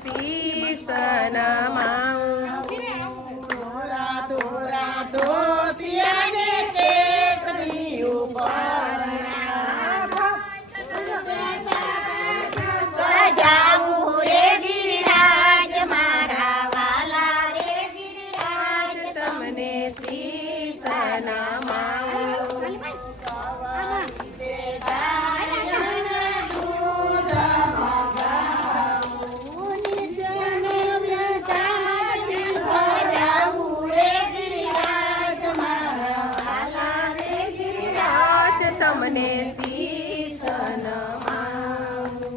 શીશ નમાવું તોરા તોરા ધોતિયા ને કેસરી ઉપર સજાવું રે ગિરિરાજ મારા વાલા રે ગિરિરાજ તમને શીશ નમાવું તમને શીશ નમાવું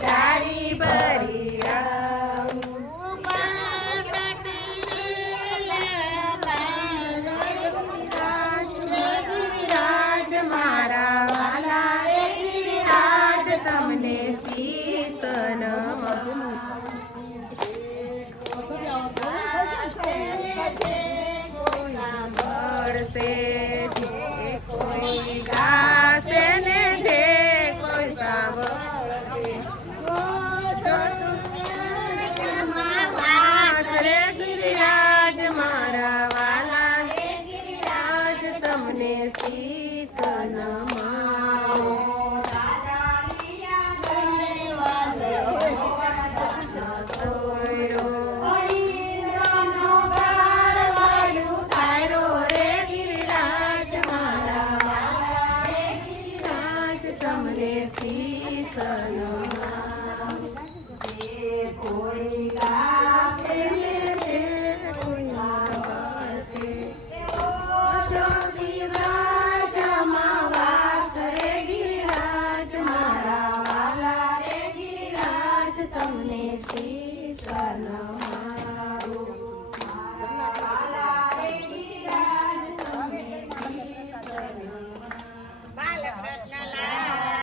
ચારી ભરી આવું ગિરિરાજ મારા વાલા રે ગિરિરાજ તમને શીશ નમાવું વર્ષે જે કોઈ ગાશે ને જે કોઈ સાંભળે વાસ રે ગિરિરાજ મારા વાલા હે ગિરિરાજ તમને શીશ નમાવું તમને શીશ નમાવું કોઈ ગાશે ને જે કોઈ સાંભળશે ગિરિરાજમાં વાસ રે ગિરિરાજ મારા વાલા રે ગિરિરાજ તમને શીશ નમાવું